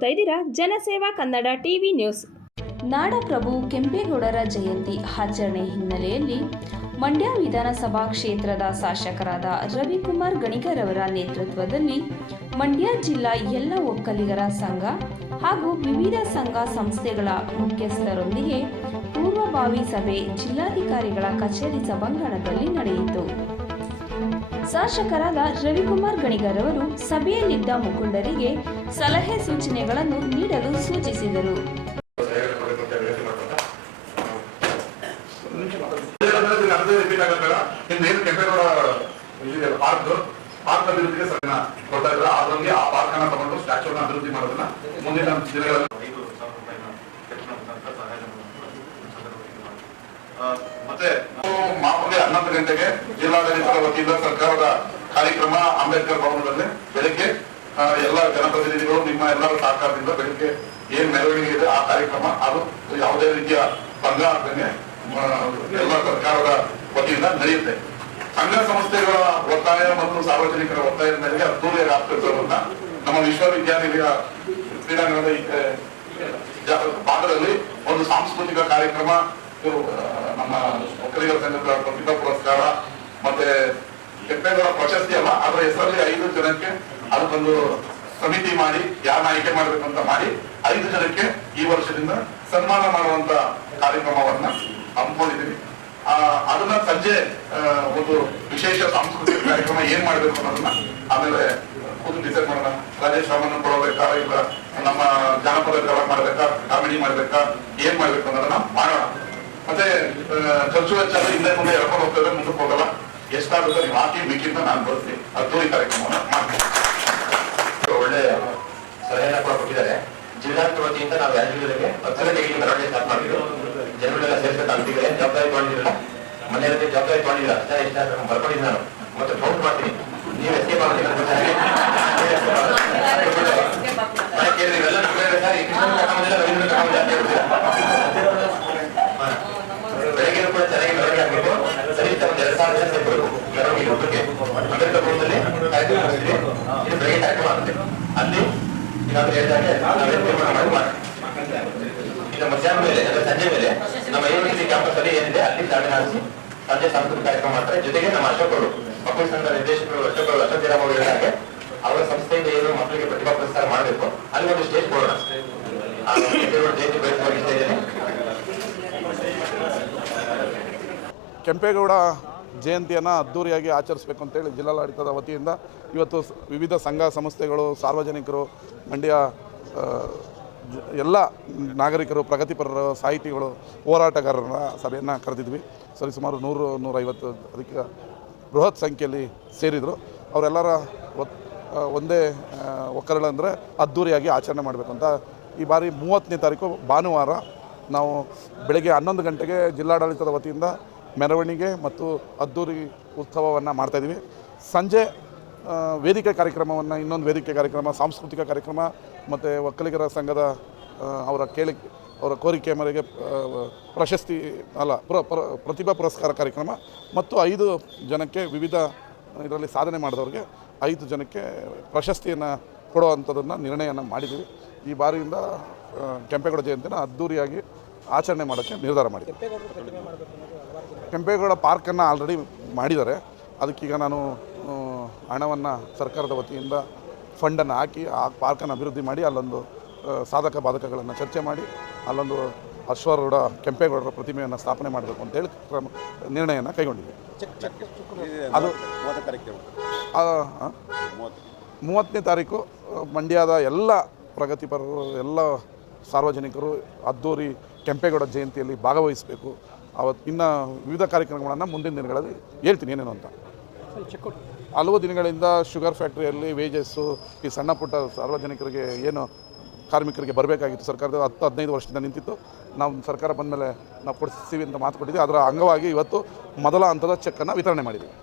ನೋಡ್ತಾ ಇದ್ದೀರಾ? ಜನಸೇವಾ ಕನ್ನಡ ಟಿವಿ ನ್ಯೂಸ್. ನಾಡಪ್ರಭು ಕೆಂಪೇಗೌಡರ ಜಯಂತಿ ಆಚರಣೆ ಹಿನ್ನೆಲೆಯಲ್ಲಿ ಮಂಡ್ಯ ವಿಧಾನಸಭಾ ಕ್ಷೇತ್ರದ ಶಾಸಕರಾದ ರವಿಕುಮಾರ್ ಗಣಿಗರವರ ನೇತೃತ್ವದಲ್ಲಿ ಮಂಡ್ಯ ಜಿಲ್ಲಾ ಎಲ್ಲ ಒಕ್ಕಲಿಗರ ಸಂಘ ಹಾಗೂ ವಿವಿಧ ಸಂಘ ಸಂಸ್ಥೆಗಳ ಮುಖ್ಯಸ್ಥರೊಂದಿಗೆ ಪೂರ್ವಭಾವಿ ಸಭೆ ಜಿಲ್ಲಾಧಿಕಾರಿಗಳ ಕಚೇರಿ ಸಭಾಂಗಣದಲ್ಲಿ ನಡೆಯಿತು. ಶಾಸಕರಾದ ರವಿಕುಮಾರ್ ಗಣಿಗರವರು ಸಭೆಯಲ್ಲಿದ್ದ ಮುಖಂಡರಿಗೆ ಸಲಹೆ ಸೂಚನೆಗಳನ್ನು ನೀಡಲು ಸೂಚಿಸಿದರು ಮತ್ತೆ ಮಾಮೂಲಿ ಹನ್ನೊಂದು ಗಂಟೆಗೆ ಜಿಲ್ಲಾಡಳಿತದ ವತಿಯಿಂದ ಸರ್ಕಾರದ ಕಾರ್ಯಕ್ರಮ ಅಂಬೇಡ್ಕರ್ ಭವನದಲ್ಲಿ ಬೆಳಿಗ್ಗೆ ಎಲ್ಲ ಜನಪ್ರತಿನಿಧಿಗಳು ನಿಮ್ಮ ಎಲ್ಲರ ಸಹಕಾರದಿಂದ ಬೆಳಿಗ್ಗೆ ಏನ್ ಮೆರವಣಿಗೆ ಇದೆ ಆ ಕಾರ್ಯಕ್ರಮ, ಅದು ಯಾವುದೇ ರೀತಿಯ ಭಂಗ ಆಗ್ತೇನೆ ಎಲ್ಲ ಸರ್ಕಾರದ ವತಿಯಿಂದ ನಡೆಯುತ್ತೆ. ಸಂಘ ಸಂಸ್ಥೆಗಳ ಒತ್ತಾಯ ಮತ್ತು ಸಾರ್ವಜನಿಕರ ಒತ್ತಾಯದ ಮೇರೆಗೆ ಅದ್ದೂರಿಯ ಆಗ್ತಿರೋದನ್ನ ನಮ್ಮ ವಿಶ್ವವಿದ್ಯಾನಿಲಯ ಕ್ರೀಡಾಂಗಣದ ಭಾಗದಲ್ಲಿ ಒಂದು ಸಾಂಸ್ಕೃತಿಕ ಕಾರ್ಯಕ್ರಮ ನಮ್ಮ ಒಕ್ಕಲಿಗರ ಸಂಘದ ಪ್ರತಿಭಾ ಪುರಸ್ಕಾರ ಮತ್ತೆ ಕೆಂಪೇಗೌಡ ಪ್ರಶಸ್ತಿ ಅಲ್ಲ ಅದರ ಹೆಸರಲ್ಲಿ ಐದು ಜನಕ್ಕೆ ಅದಕ್ಕೊಂದು ಸಮಿತಿ ಮಾಡಿ, ಯಾರನ್ನ ಆಯ್ಕೆ ಮಾಡ್ಬೇಕಂತ ಮಾಡಿ ಐದು ಜನಕ್ಕೆ ಈ ವರ್ಷದಿಂದ ಸನ್ಮಾನ ಮಾಡುವಂತ ಕಾರ್ಯಕ್ರಮವನ್ನ ಹಮ್ಮಿಕೊಂಡಿದ್ದೀವಿ. ಅದನ್ನ ಸಂಜೆ ಒಂದು ವಿಶೇಷ ಸಾಂಸ್ಕೃತಿಕ ಕಾರ್ಯಕ್ರಮ ಏನ್ ಮಾಡ್ಬೇಕು ಅನ್ನೋದನ್ನ ಆಮೇಲೆ ಕೂತು ಡಿಸೈಡ್ ಮಾಡೋಣ. ರಾಜೇಶ್ ರಾಮನ್ ಕೊಡಬೇಕಾ, ಇಲ್ಲ ನಮ್ಮ ಜಾನಪದ ಕಲಾ ಮಾಡ್ಬೇಕಾ, ಕಾಮಿಡಿ ಮಾಡ್ಬೇಕಾ, ಏನ್ ಮಾಡ್ಬೇಕು ಅನ್ನೋದನ್ನ ಮಾಡೋಣ. ಮತ್ತೆ ಖರ್ಚು ವೆಚ್ಚ ಹಿಂದೆ ಮುಂದೆ ಎಳ್ಕೊಂಡು ಹೋಗ್ತೇವೆ ಮುಂದಕ್ಕೆ ಹೋಗಲ್ಲ. ಎಷ್ಟಾಗುತ್ತೆ ನೀವು ಹಾಕಿ ಮಿಕ್ಕಿಂದ ನಾನು ಬರ್ತೀನಿ. ಅದ್ದೂರಿ ಕಾರ್ಯಕ್ರಮವನ್ನು ಮಾಡ್ತೀನಿ. ಒಳ್ಳೆ ಸಲಹೆಯನ್ನು ಕೂಡ ಕೊಟ್ಟಿದ್ದಾರೆ. ಜಿಲ್ಲಾಡಳಿತ ವತಿಯಿಂದ ನಾವು ಎರಡು ಹತ್ತಿರ ತೆಗೆದು ಮೆರವಣಿಗೆ ಸ್ಟಾರ್ಟ್ ಮಾಡಿದ್ರು ಜನಗಳೆಲ್ಲ ಸೇರ್ಸಕ್ಕೆ ಅಂತಿದ್ರೆ ಜವಾಬ್ದಾರಿ ತಗೊಂಡಿರಲ್ಲ ಮನೆಯಲ್ಲಿ ಜವಾಬ್ದಾರಿ ತಗೊಂಡಿಲ್ಲ ಅಷ್ಟೇ, ಇಷ್ಟ ಬರ್ಕೊಂಡಿದ್ದೆ ನಾನು. ಮತ್ತೆ ಫೋನ್ ಮಾಡ್ತೀನಿ. ನೀವು ಎಸ್ಕೇಪ್ ಮಾಡ್ತೀನಿ ಮನೆ ಕೇಳಿದ್ರೆ ಇವೆಲ್ಲ ನಮ್ಗೆ ಹೇಳಿ ಸರ್ ಈ ಕೃಷ್ಣನ ಕರ್ಕೊಂಬಂದಿಲ್ಲ, ರವೀಂದ್ರನ ಕರ್ಕೊಂಬಂದಿಲ್ಲ ಅಂತ ಹೇಳ್ಬಿಟ್ಟಿದ್ದಾರೆ. ಹಾ. ಬೆಳಗ್ಗೆ ಕೂಡ ಚೆನ್ನಾಗಿ ಮೆರವಣಿಗೆ ಆಗ್ಬೇಕು ಸರಿ ಒಂದು ಎರಡು ಸಾವಿರ ಜನ ಸೇರ್ಬೇಕು ಮೆರವಣಿಗೆ ಒಬ್ಬರಿಗೆ ಅಂಬೇಡ್ಕರ್ ಭವನದಲ್ಲಿ ಕಾರ್ಯಕ್ರಮ ನಡೆಸ್ತೀವಿ ಇದು ಬೆಳಗ್ಗೆ ಕಾರ್ಯಕ್ರಮ ಆಗುತ್ತೆ ಅಲ್ಲಿ ಏನಾದ್ರು ಹೇಳಿದಾಗೆ ಈಗ ಮಧ್ಯಾಹ್ನ ಮೇಲೆ ಅಂದ್ರೆ ಮೇಲೆ ನಮ್ಮ ಯೂನಿವರ್ಸಿಟಿ ಕ್ಯಾಂಪಸ್ ಅಲ್ಲಿ ಏನಿದೆ ಅಲ್ಲಿ ಚಾಲನೆ ಹಾರಿಸಿ ಸಂಜೆ ಸಾಂಸ್ಕೃತಿಕ ಕಾರ್ಯಕ್ರಮ ಜೊತೆಗೆ ನಮ್ಮ ಅಶೋಕ್ ಅವರು ಮಕ್ಕಳ ಸಂಘ ನಿರ್ದೇಶಕರು ಅಶೋಕ್ ಅವರು ಅಶೋಕ್ ಹೇಳಿದಾಗೆ ಅವರ ಸಂಸ್ಥೆಯಿಂದ ಏನು ಮಕ್ಕಳಿಗೆ ಪ್ರತಿಭಾ ಮಾಡಬೇಕು ಅಲ್ಲಿ ಒಂದು ಸ್ಟೇಜ್ ಕೊಡೋಣ ಜಯಂತಿ ಬಯಸುವಾಗಿಸ್ತಾ ಇದ್ದೇನೆ ಕೆಂಪೇಗೌಡ ಜಯಂತಿಯನ್ನು ಅದ್ಧೂರಿಯಾಗಿ ಆಚರಿಸಬೇಕು ಅಂತೇಳಿ ಜಿಲ್ಲಾಡಳಿತದ ವತಿಯಿಂದ ಇವತ್ತು ವಿವಿಧ ಸಂಘ ಸಂಸ್ಥೆಗಳು, ಸಾರ್ವಜನಿಕರು, ಮಂಡ್ಯ ಎಲ್ಲ ನಾಗರಿಕರು, ಪ್ರಗತಿಪರರು, ಸಾಹಿತಿಗಳು ಹೋರಾಟಗಾರರ ಸಭೆಯನ್ನು ಕರೆದಿದ್ವಿ. ಸರಿ, ಸುಮಾರು ನೂರು, ನೂರೈವತ್ತು ಅದಕ್ಕೆ ಬೃಹತ್ ಸಂಖ್ಯೆಯಲ್ಲಿ ಸೇರಿದರು. ಅವರೆಲ್ಲರ ಒಂದೇ ಒಕ್ಕರಳಂದರೆ ಅದ್ಧೂರಿಯಾಗಿ ಆಚರಣೆ ಮಾಡಬೇಕು ಅಂತ. ಈ ಬಾರಿ ಮೂವತ್ತನೇ ತಾರೀಕು ಭಾನುವಾರ ನಾವು ಬೆಳಗ್ಗೆ ಹನ್ನೊಂದು ಗಂಟೆಗೆ ಜಿಲ್ಲಾಡಳಿತದ ವತಿಯಿಂದ ಮೆರವಣಿಗೆ ಮತ್ತು ಅದ್ದೂರಿ ಉತ್ಸವವನ್ನು ಮಾಡ್ತಾಯಿದ್ದೀವಿ ಸಂಜೆ ವೇದಿಕೆ ಕಾರ್ಯಕ್ರಮವನ್ನು, ಇನ್ನೊಂದು ವೇದಿಕೆ ಕಾರ್ಯಕ್ರಮ, ಸಾಂಸ್ಕೃತಿಕ ಕಾರ್ಯಕ್ರಮ ಮತ್ತು ಒಕ್ಕಲಿಗರ ಸಂಘದ ಅವರ ಕೇಳಿ, ಅವರ ಕೋರಿಕೆ ಮೇರೆಗೆ ಪ್ರಶಸ್ತಿ, ಅಲ್ಲ, ಪುರ ಪುರ, ಪ್ರತಿಭಾ ಪುರಸ್ಕಾರ ಕಾರ್ಯಕ್ರಮ ಮತ್ತು ಐದು ಜನಕ್ಕೆ ವಿವಿಧ ಇದರಲ್ಲಿ ಸಾಧನೆ ಮಾಡಿದವ್ರಿಗೆ ಐದು ಜನಕ್ಕೆ ಪ್ರಶಸ್ತಿಯನ್ನು ಕೊಡುವಂಥದ್ದನ್ನು ನಿರ್ಣಯನ ಮಾಡಿದ್ದೀವಿ. ಈ ಬಾರಿಯಿಂದ ಕೆಂಪೇಗೌಡ ಜಯಂತಿನ ಅದ್ಧೂರಿಯಾಗಿ ಆಚರಣೆ ಮಾಡೋಕ್ಕೆ ನಿರ್ಧಾರ ಮಾಡಿದೆ ಕೆಂಪೇಗೌಡ ಪಾರ್ಕನ್ನು ಆಲ್ರೆಡಿ ಮಾಡಿದ್ದಾರೆ ಅದಕ್ಕೀಗ ನಾನು ಹಣವನ್ನು ಸರ್ಕಾರದ ವತಿಯಿಂದ ಫಂಡನ್ನು ಹಾಕಿ ಆ ಪಾರ್ಕನ್ನು ಅಭಿವೃದ್ಧಿ ಮಾಡಿ, ಅಲ್ಲೊಂದು ಸಾಧಕ ಬಾಧಕಗಳನ್ನು ಚರ್ಚೆ ಮಾಡಿ, ಅಲ್ಲೊಂದು ಅಶ್ವಾರೂಢ ಕೆಂಪೇಗೌಡರ ಪ್ರತಿಮೆಯನ್ನು ಸ್ಥಾಪನೆ ಮಾಡಬೇಕು ಅಂತೇಳಿ ಕ್ರಮ, ನಿರ್ಣಯನ ಕೈಗೊಂಡಿದೆ ಅದು? ಮೂವತ್ತನೇ ತಾರೀಕು ಮಂಡ್ಯದ ಎಲ್ಲ ಪ್ರಗತಿಪರರು, ಎಲ್ಲ ಸಾರ್ವಜನಿಕರು ಅದ್ದೂರಿ ಕೆಂಪೇಗೌಡ ಜಯಂತಿಯಲ್ಲಿ ಭಾಗವಹಿಸಬೇಕು. ಅವತ್ತು ಇನ್ನು ವಿವಿಧ ಕಾರ್ಯಕ್ರಮಗಳನ್ನು ಮುಂದಿನ ದಿನಗಳಲ್ಲಿ ಹೇಳ್ತೀನಿ ಏನೇನು ಅಂತ. ಹಲವು ದಿನಗಳಿಂದ ಶುಗರ್ ಫ್ಯಾಕ್ಟ್ರಿಯಲ್ಲಿ ವೇಜಸ್ಸು ಈ ಸಣ್ಣ ಪುಟ್ಟ ಸಾರ್ವಜನಿಕರಿಗೆ ಏನು ಕಾರ್ಮಿಕರಿಗೆ ಬರಬೇಕಾಗಿತ್ತು ಸರ್ಕಾರದ ಹತ್ತು ಹದಿನೈದು ವರ್ಷದಿಂದ ನಿಂತಿತ್ತು. ನಾವು ಸರ್ಕಾರ ಬಂದಮೇಲೆ ನಾವು ಕೊಡಿಸ್ತೀವಿ ಅಂತ ಮಾತು ಕೊಟ್ಟಿದ್ದೀವಿ. ಅದರ ಅಂಗವಾಗಿ ಇವತ್ತು ಮೊದಲ ಹಂತದ ಚೆಕ್ಕನ್ನು ವಿತರಣೆ ಮಾಡಿದ್ದೀವಿ.